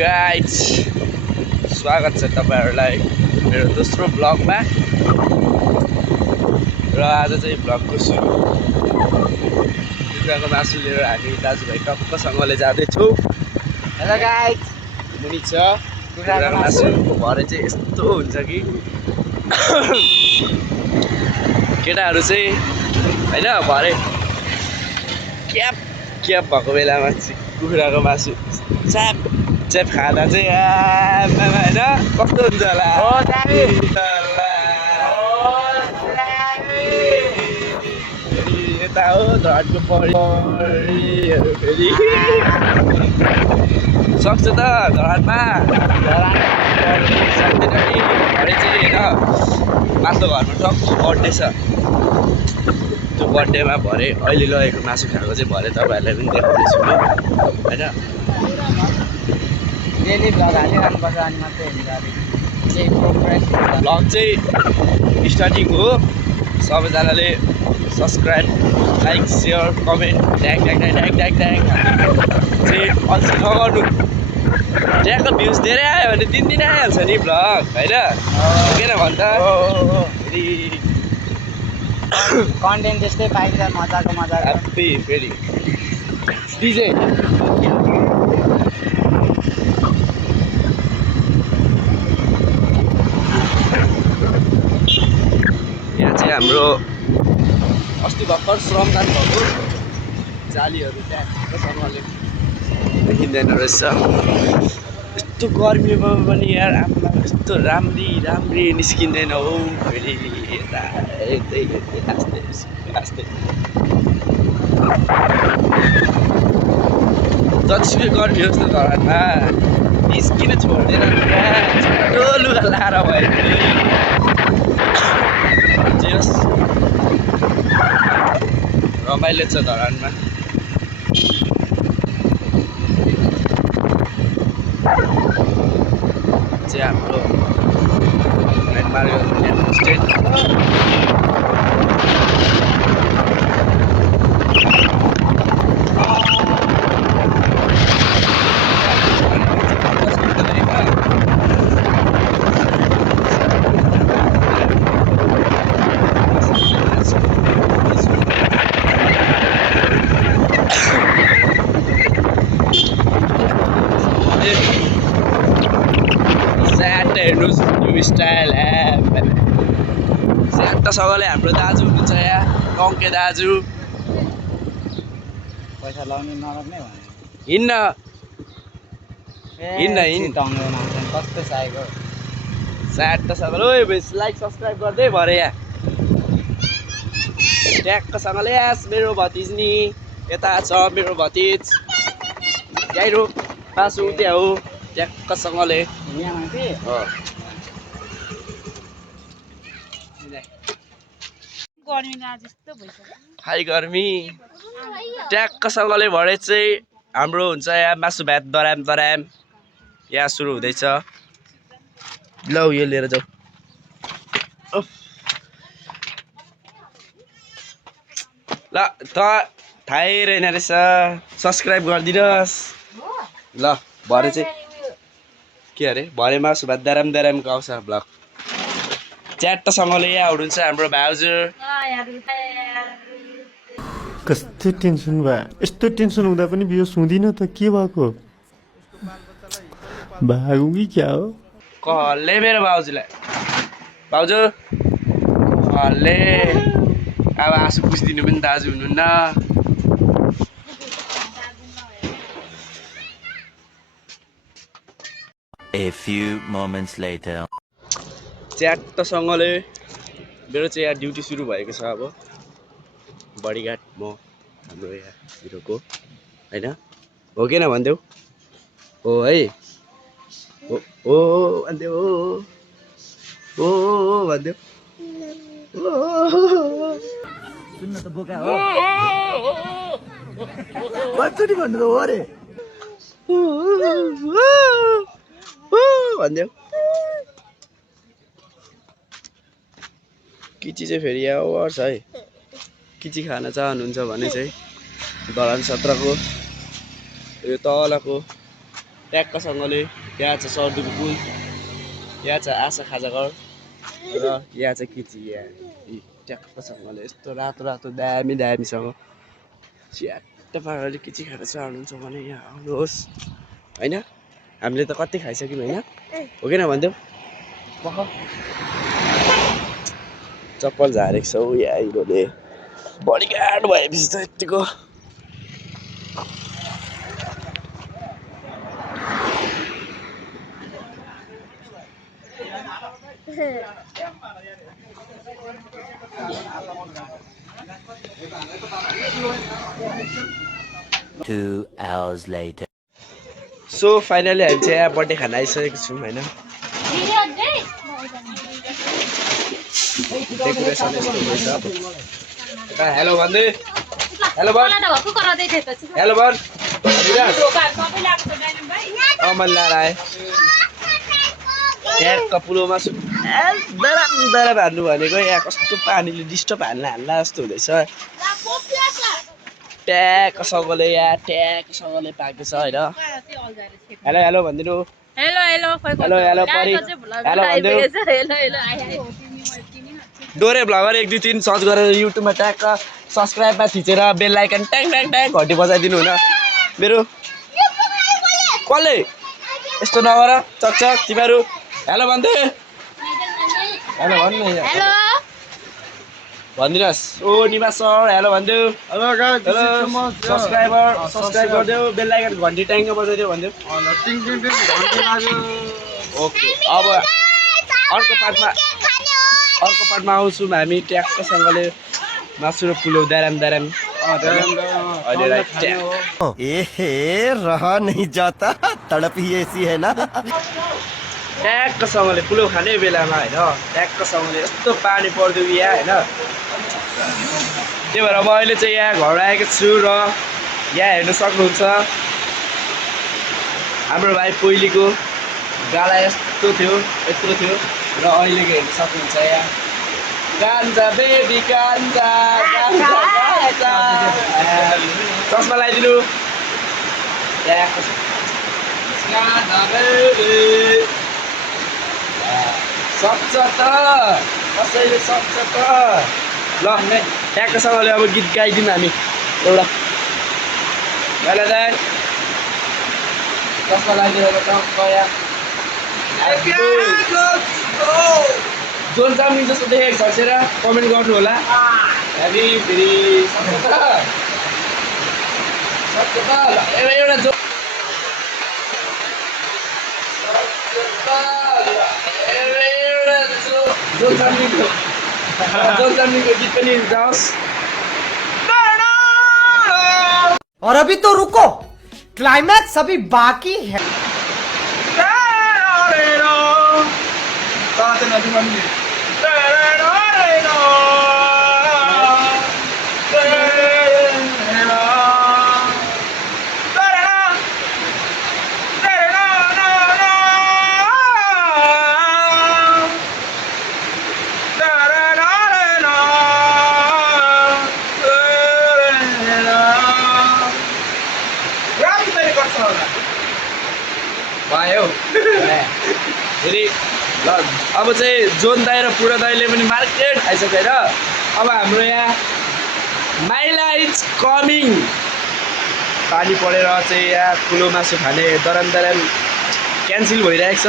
Guys स्वागत छ तपाईहरुलाई मेरो दोस्रो ब्लगमा र आज चाहिँ ब्लगको सुरु कुखुराको मासु लिएर हामी दाजुभाइ टक्कसँगले जाँदैछौँ। हेलो गाइज मुनि छ कुखुराको मासु भरे चाहिँ यस्तो हुन्छ कि केटाहरू चाहिँ हैन भरे क्याप क्याप भएको बेलामा कुखुराको मासु च्याप च्याप खाँदा चाहिँ हैन कस्तो हुन्छ होला। यता हो धडको परिहरू फेरि सक्छ त धडमा सक्दैन नि भरे चाहिँ होइन माथिल्लो घरमा टक्क बर्थडे छ। त्यो बर्थडेमा भरे अहिले लगेको मासु खाएको चाहिँ भरे तपाईँहरूलाई पनि देखाउँदैछु म होइन। डेली भ्लग हालिरहनुपर्छ अनि मात्रै हुन्छ। भ्लग चाहिँ स्टार्टिङ हो। सबैजनाले subscribe like share comment tag tag tag tag tag tag चाहिँ अल्छी नगर्नु। ट्यागको भ्युज धेरै आयो भने दिन आइहाल्छ नि भ्लग होइन किन भन्दा कन्टेन्ट त्यस्तै पाइन्छ मजाको ह्याप्पी फेरि डिजे यहाँ चाहिँ हाम्रो अस्ति भर्खर श्रमदान भएको जालीहरू ट्याक्कसँगले देखिँदैन रहेछ। यस्तो गर्मीमा पनि यार आमा यस्तो राम्री निस्किँदैन हौ फेरि यता यतै आस्ते आस्ते जतिसुकै गर्मी होस् न घरमा निस्किन छोड्दैन छिटो लुगा लाएर भयो जे होस् रमाइलो छ धरानमा। चाहिँ हाम्रो मार्ग स्टेट हेर्नुहोस् न्यू स्टाइल स्याटसँगले हाम्रो दाजु हुनुहुन्छ यहाँ टङ्के दाजु पैसा लाउने नलाग्ने हिँड्न कस्तो चाहिएको स्याटसँगले ओइ लाइक सब्सक्राइब गर्दै भरे यहाँ ट्याक्कसँगले यास मेरो भतिज नि यता छ मेरो भतिज त्यहीँ रो पासु त्यहाँ हो ट्याक्कसँगले हाई गर्मी ट्याक्कसँगले भरे चाहिँ हाम्रो हुन्छ यहाँ मासु भात दराम यहाँ सुरु हुँदैछ। लौ यो लिएर जाऊ ल त थाहै रहेन रहेछ सब्सक्राइब गरिदिनुहोस् ल। भरे चाहिँ के अरे भरे मासु भात दरामको आउँछ भ्लग च्याट्टसँगले यहाँ हुनुहुन्छ हाम्रो भाउजू। कस्तो टेन्सन भयो यस्तो टेन्सन हुँदा पनि बिहोस हुँदिन त के भएको भागु कि क्या हो कहले मेरो भाउजूलाई भाउजू कहले अब आँसु पुछिदिनु पनि दाजु हुनुहुन्न। A few moments later. च्याट्टसँगले मेरो चाहिँ यहाँ ड्युटी सुरु भएको छ। अब बडीगार्ड म हाम्रो यहाँ हिरोको होइन हो किन भनिदेऊ हो है हो भनिदेऊ हो भनिदेऊ सुन्न त बोका हो नि भन्नु त हो अरे भनिदेऊ। किची चाहिँ फेरि यहाँ छ है किची खान चाहनुहुन्छ भने चाहिँ धरान 17 को यो तलको ट्याक्कसँगले यहाँ छ सर्दुको पुल, यहाँ छ आशा खाजाघर र यहाँ चाहिँ के चाहिँ यहाँ ट्याक्कसँगले यस्तो रातो रातो दामी दामीसँग च्याट्ट पाराले के चाहिँ खाएर चाहनुहुन्छ भने यहाँ आउनुहोस् होइन। हामीले त कति खाइसक्यौँ होइन, हो किन भनिदेऊ चप्पल झारेको छौ यहाँ हिरोले बडीगार्ड भएपछि त यत्तिको। Two hours later. So finally हामी चाहिँ यहाँ बर्थडे खान आइसकेको छौँ होइन। डेकोरेसन यस्तो हुँदैछ। हेलो भन्दै हेलो भन हेलो भन मैले लाएर आएँ ट्याक्क पुलोमा दराम हान्नु भनेको यहाँ कस्तो पानीले डिस्टर्ब हान्ला जस्तो हुँदैछ। ट्याक्कसँगले यहाँ ट्याक्कसँगले पाएको छ होइन। हेलो हेलो भनिदिनु हेलो हेलो परी हेलो भनिदिनु। डोरे भ्लगर 1 2 3 सर्च गरेर युट्युबमा ट्याक्क सब्सक्राइबमा थिचेर बेल आइकन ट्याङ ट्याङ ट्याङ घन्टी बजाइदिनु होइन। मेरो कसले यस्तो नगर चकचक तिमीहरू हेलो भन्दै हेलो भन्नु हेलो भनिदिनुहोस्। ओ निवास सर हेलो भनिदेऊ। हेलो सब्सक्राइब गरिदेऊ बेल आइकन घन्टी ट्याङ बजाइदेऊ भनिदेऊ। ओके अब अर्को पार्टमा आउँछौँ हामी ट्याक्कसँगले मासु र पुलाउ दाराम रहा नहीं जाता तड़प ही ऐसी है ना। ट्याक्कसँगले पुलाउ खाने बेलामा होइन ट्याक्कसँगले यस्तो पानी पर्दियो यहाँ होइन। त्यही भएर म अहिले चाहिँ यहाँ घर आएको छु र यहाँ हेर्नु सक्नुहुन्छ हाम्रो भाइ पहिलेको गाला यस्तो थियो यत्रो थियो र अहिलेको हेर्नु सक्नुहुन्छ यहाँ गान्जा बेबी गान्जा चस्मा लगाइदिनु सक्छ त कसैले सक्छ त ल ट्याक्कसँगले अब गीत गाइदिउँ हामी एउटा गाला दाइ चस्मा लगाइदिएर जोन चाम्लिङ जस्तो देखेको छ सेर कमेन्ट गर्नु होला। हामी फेरि सक्छ त ल एउटा जोन चाम्लिङको गीत पनि जाओस्। और अभी तो रुको क्लाइमैक्स अभी बाकी है। भयो फेरि ल अब चाहिँ जोन दाइ र पुरा दाइले पनि मार्केट खाइसकेर अब हाम्रो यहाँ माइला इज कमिङ पानी परेर चाहिँ यहाँ ठुलो मासु खाने दराम क्यान्सल भइरहेको छ।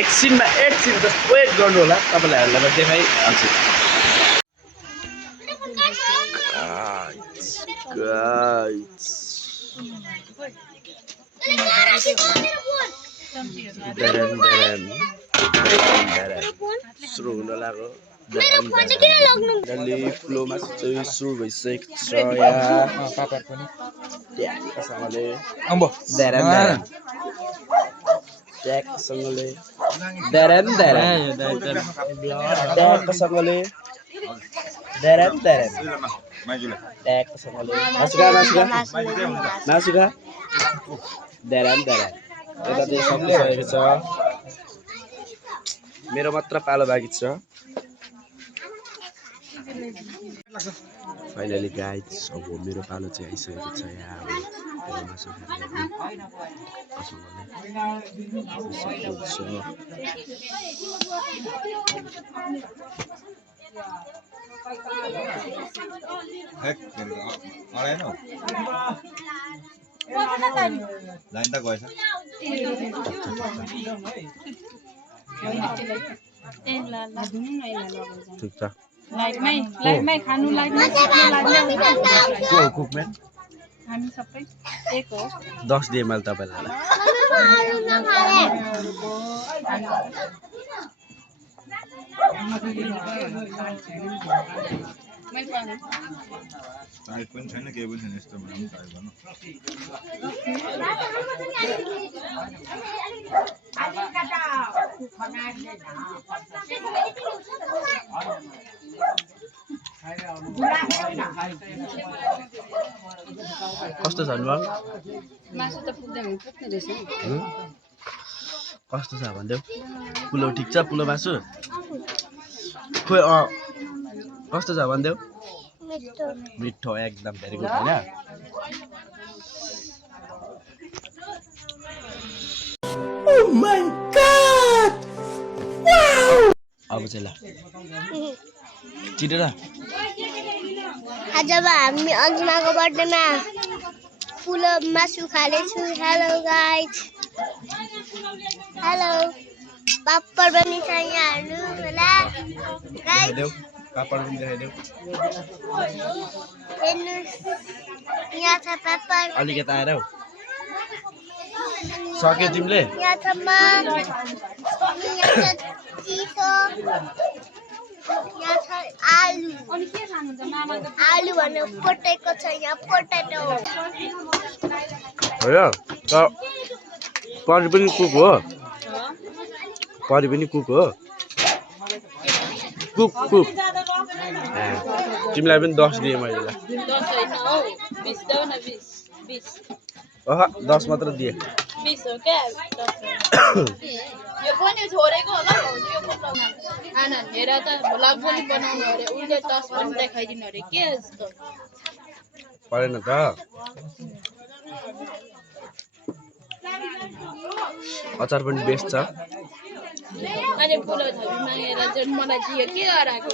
एकछिनमा जस्ट वेट गर्नु होला तपाईँहरूलाई म देखाइहाल्छु। सुरु हुन लाग्यो फ्लो मासु चाहिँ सुरु भइसकेको छ यहाँ ट्याक्कसँगले ट्याक्कसँगले मासुका यता चाहिँ सकिसकेको छ मेरो मात्र पालो बाँकी छ। फाइनली गाइज अब मेरो पालो चाहिँ आइसकेको छ यहाँ अब मासु लाइन त गएछ ठिक छ लाइटमै खानु लाइटमै को कुकम्यान हामी सबै एक हो 10 दिए मैले तपाईलाई टाइप पनि छैन केही पनि छैन यस्तो भनौँ टाइप गर्नु कस्तो छ अनुहार मासु त पुग्दैन पुग्ने रहेछ कस्तो छ भन्देऊ पुलो ठिक छ पुलो मासु खोइ कस्तो छ भन्देऊ मिठो एकदम भेरी गुड हैन Oh my god! अब चाहिँ ल चिटेर आज हामी अजमाको बर्थडेमा पुलो मासु खानेछु हेलो गाइज हेलो पापड पनि छ यहाँ हेर्नु होला गाइज देऊ पापड पनि देखाइदेऊ हेर्नुस् यहाँ छ पापड अलिकति आएर हौ सक्यो तिमीले यहाँ छ माम यहाँ छ चिसो यहाँ छ आलु अनि के खानुहुन्छ मामाको आलु भन्नु पोटेको छ यहाँ पोटेटो हो त परि पनि कुक हो परि पनि कुक हो कुक कुक तिमीलाई पनि 10 दिएँ मैले ल 10 हैन हौ 20 देऊ न 20 अह 10 मात्र दिएँ 20 हो क्या 10 यो पनि छोडेको होला यो बनाउन आनन्द हेर त भ्लग पनि बनाउनु अरे उले 10 पनि देखाइदिनु अरे के यस्तो परेन त अचार पनि बेस्ट छ अनि पुलो थपी मागेर जुन मलाई दियो के गराको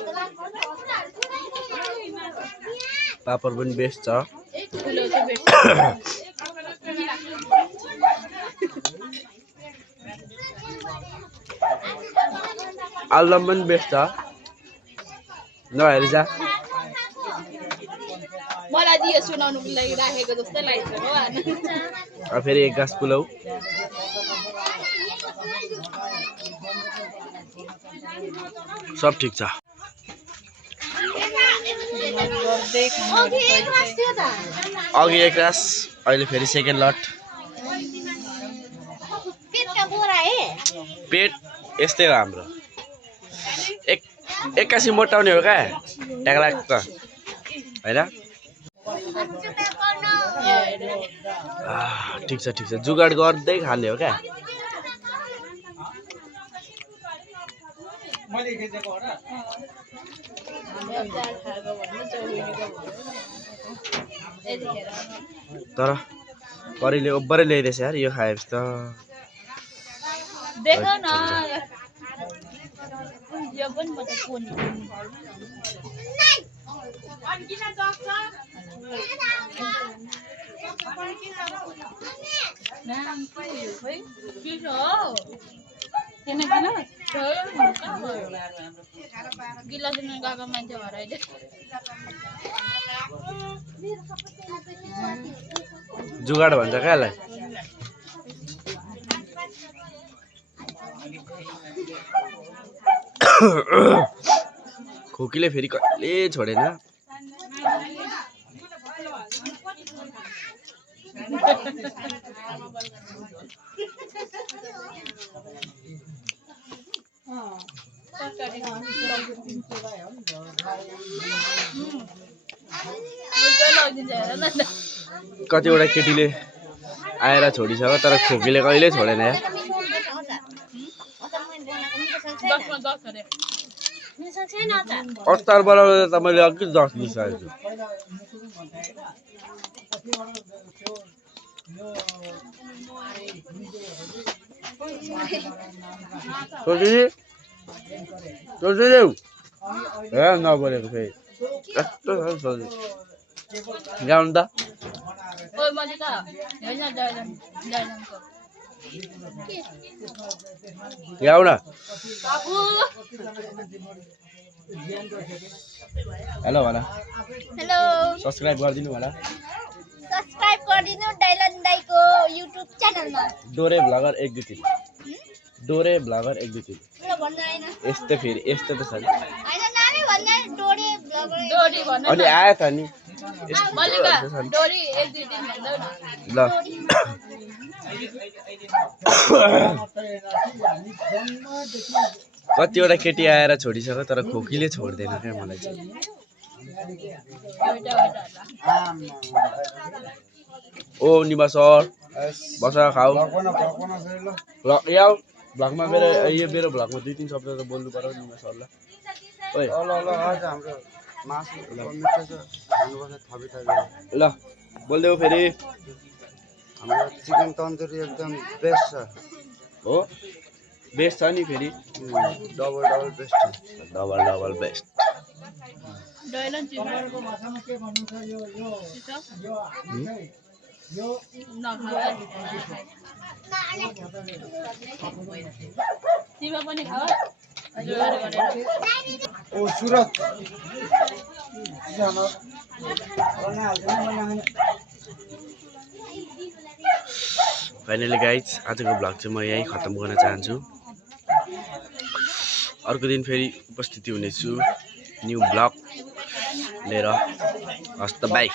पापड पनि बेस्ट छ पुलो चाहिँ बेस्ट आलुदम पनि बेस्ट छ नहेरी जा मलाई दियो सुनाउनुको लागि राखेको जस्तो लाग्छ हो आनन्द फेरि एक गास पुलाउ सब ठिक छ अघि एक गास अहिले फेरि सेकेन्ड लट पेट यस्तै हो हाम्रो एक्कासी मोटाउने हो क्या ट्याक्लाक्क होइन ठिक छ जुगाड गर्दै खाने हो क्या तर करीले ओभरै ल्याइदिएछ यार यो खाएपछि त देखो न यो पनि म त कोनी नाम के हो खोइ के हो किन गिलास दिन गएको मान्छे भएर अहिले जुगाड भन्छ क्या यसलाई खोकीले फेरि कहिले छोडेन कतिवटा केटीले आएर छोडिसक्यो तर खोकीले कहिले छोडेन यार अचार बनाउँदा त मैले अघि 10 दिइसकेको छु सोचिदेऊ ए नबोलेको फेरि यस्तो सोच्नु गाउनु त ओइ मलिका होइन डाइलनको गाउ न बाबु हेलो भन हेलो सब्सक्राइब गरिदिनु होला सब्सक्राइब गरिदिनु डाइलन दाइको युट्युब च्यानलमा डोरे भ्लगर 1 2 3 डोरे भ्लगर 1 2 3 ल भन्न आएन यस्तो फेरि यस्तो त छ नि हैन नामै भन्न डोरे ब्लगर डोरी भन अनि आयो त नि मलिका डोरी 1 2 3 भन्दै न ल कतिवटा केटी आएर छोडिसक्यो तर खोकीले छोड्दैन क्या मलाई चाहिँ ओ निमा सर बस खाऊ ल याउ भ्लगमा मेरो भ्लगमा 2-3 शब्द त बोल्नु पर्यो निमा सरलाई ओइ ल बोल्देऊ फेरि हाम्रो चिकन तन्दुरी एकदम बेस्ट छ हो बेस्ट छ नि फेरि डबल बेस्ट छ डबल बेस्ट डाइलन तिमी पनि खाऊ ओ सुरत फाइनली गाइज आजको भ्लग चाहिँ म यहीँ खत्तम गर्न चाहन्छु अर्को दिन फेरि उपस्थिति हुनेछु न्यू भ्लग लिएर हस्त बाई